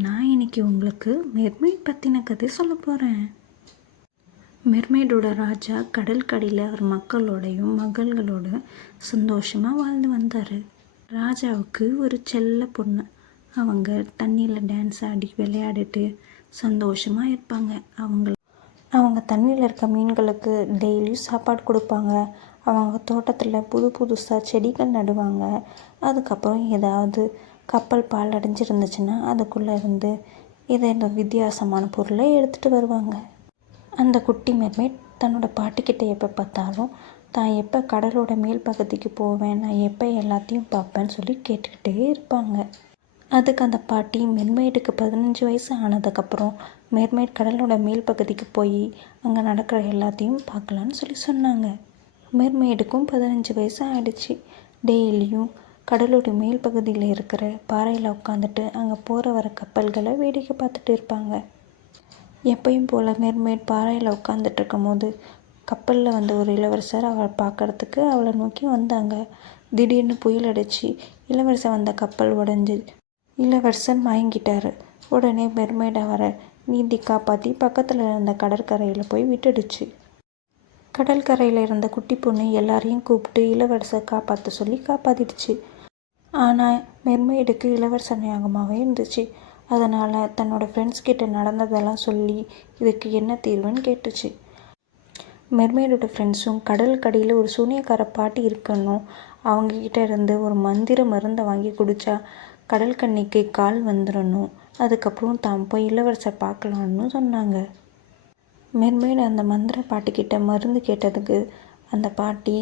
நான் இன்னைக்கு உங்களுக்கு மெர்மெய்ட் பற்றின கதை சொல்ல போகிறேன். மெர்மெய்டோட ராஜா கடலுக்கடியில் அவர் மக்களோடையும் மகள்களோட சந்தோஷமாக வாழ்ந்து வந்தார். ராஜாவுக்கு ஒரு செல்ல பொண்ணு. அவங்க தண்ணியில் டான்ஸ் ஆடி விளையாடிட்டு சந்தோஷமாக இருப்பாங்க. அவங்க தண்ணியில் இருக்க மீன்களுக்கு டெய்லியும் சாப்பாடு கொடுப்பாங்க. அவங்க தோட்டத்தில் புதுசாக செடிகள் நடுவாங்க. அதுக்கப்புறம் ஏதாவது கப்பல் பால் அடைஞ்சிருந்துச்சுன்னா அதுக்குள்ளே இருந்து இந்த வித்தியாசமான பொருளை எடுத்துகிட்டு வருவாங்க. அந்த குட்டி மெர்மெய்ட் தன்னோட பாட்டிக்கிட்ட எப்போ பார்த்தாலும் தான் எப்போ கடலோட மேல் பகுதிக்கு போவேன், நான் எப்போ எல்லாத்தையும் பார்ப்பேன்னு சொல்லி கேட்டுக்கிட்டே இருப்பாங்க. அதுக்கு அந்த பாட்டி மெர்மெய்டுக்கு 15 வயசு ஆனதுக்கப்புறம் மெர்மெய்ட் கடலோட மேல் பகுதிக்கு போய் அங்கே நடக்கிற எல்லாத்தையும் பார்க்கலான்னு சொல்லி சொன்னாங்க. மெர்மெய்டுக்கும் 15 வயசு ஆயிடுச்சு. டெய்லியும் கடலோட மேல் பகுதியில் இருக்கிற பாறையில் உட்காந்துட்டு அங்கே போகிற வர கப்பல்களை வேடிக்கை பார்த்துட்டு இருப்பாங்க. எப்பயும் போல் மெர்மெய்ட் பாறையில் உட்காந்துட்டு இருக்கும் போது கப்பலில் வந்த ஒரு இளவரசர் அவளை பார்க்குறதுக்கு அவளை நோக்கி வந்தாங்க. திடீர்னு புயல் அடித்து இளவரசர் வந்த கப்பல் உடஞ்சி இளவரசர் மயங்கிட்டார். உடனே மெர்மெய்ட் அவரை நீந்தி காப்பாற்றி பக்கத்தில் இருந்த கடற்கரையில் போய் விட்டுடுச்சு. கடற்கரையில் இருந்த குட்டி பொண்ணு எல்லாரையும் கூப்பிட்டு இளவரசர் காப்பாற்ற சொல்லி காப்பாற்றிடுச்சு. ஆனால் மெர்மெய்டுக்கு இளவரசர் ஞாபகமாகவே இருந்துச்சு. அதனால் தன்னோட ஃப்ரெண்ட்ஸ் கிட்ட நடந்ததெல்லாம் சொல்லி இதுக்கு என்ன தீர்வுன்னு கேட்டுச்சு. மெர்மெய்டோட ஃப்ரெண்ட்ஸும் கடலுக்கடியில் ஒரு சூனியக்கார பாட்டி இருக்கணும், அவங்கக்கிட்ட இருந்து ஒரு மந்திர மருந்தை வாங்கி குடித்தா கடல் கன்னிக்கு கால் வந்துடணும், அதுக்கப்புறம் தான் போய் இளவரசர் பார்க்கலான்னு சொன்னாங்க. மெர்மெய்டு அந்த மந்திர பாட்டிக்கிட்ட மருந்து கேட்டதுக்கு அந்த பாட்டி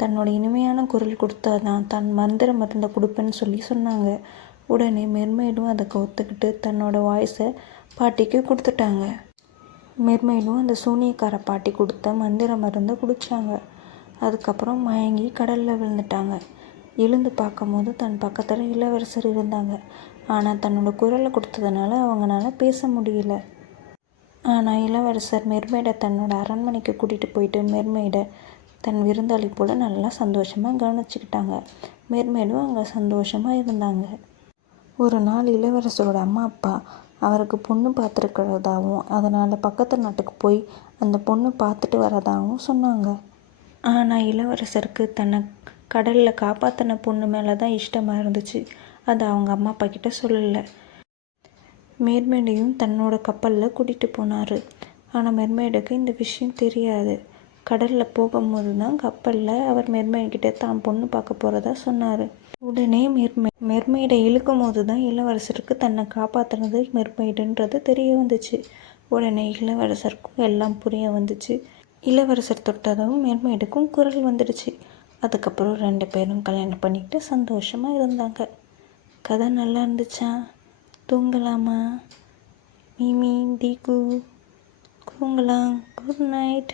தன்னோட இனிமையான குரல் கொடுத்தாதான் தன் மந்திர மருந்தை கொடுப்பேன்னு சொல்லி சொன்னாங்க. உடனே மெர்மெய்டும் அதுக்கு ஒத்துக்கிட்டு தன்னோட வாய்ஸை பாட்டிக்கு கொடுத்துட்டாங்க. மெர்மெய்டும் அந்த சூனியக்கார பாட்டி கொடுத்த மந்திர மருந்தை குடித்தாங்க. அதுக்கப்புறம் மயங்கி கடலில் விழுந்துட்டாங்க. எழுந்து பார்க்கும்போது தன் பக்கத்தில் இளவரசர் இருந்தாங்க. ஆனால் தன்னோட குரலை கொடுத்ததுனால அவங்களால பேச முடியல. ஆனால் இளவரசர் மெர்மெய்டை தன்னோட அரண்மனைக்கு கூட்டிகிட்டு போயிட்டு மெர்மெய்டை தன் விருந்தாளி போல் நல்லா சந்தோஷமாக கவனிச்சுக்கிட்டாங்க. மெர்மெய்டும் அங்கே சந்தோஷமாக இருந்தாங்க. ஒரு நாள் இளவரசரோட அம்மா அப்பா அவருக்கு பொண்ணு பார்த்துருக்கிறதாகவும் அதனால் பக்கத்து நாட்டுக்கு போய் அந்த பொண்ணு பார்த்துட்டு வரதாகவும் சொன்னாங்க. ஆனால் இளவரசருக்கு தன்னை கடலில் காப்பாற்றின பொண்ணு மேலே தான் இஷ்டமாக இருந்துச்சு. அது அவங்க அம்மா அப்பா கிட்ட சொல்லலை. மெர்மெய்டையும் தன்னோட கப்பலில் கூட்டிகிட்டு போனார். ஆனால் மெர்மெய்டுக்கு இந்த விஷயம் தெரியாது. கடலில் போகும்போது தான் கப்பலில் அவர் மெர்மெய்ட்கிட்ட தான் பொண்ணு பார்க்க போகிறதா சொன்னார். உடனே மெர்மெய்டை இழுக்கும் போது தான் இளவரசருக்கு தன்னை காப்பாற்றினது மெர்மெய்டுன்றது தெரிய வந்துச்சு. உடனே இளவரசருக்கும் எல்லாம் புரிய வந்துச்சு. இளவரசர் தொட்டதும் மெர்மெய்டுக்கும் குரல் வந்துடுச்சு. அதுக்கப்புறம் 2 பேரும் கல்யாணம் பண்ணிக்கிட்டு சந்தோஷமாக இருந்தாங்க. கதை நல்லா இருந்துச்சா? தூங்கலாமா? மீமி, தீகு தூங்கலாம். Good night.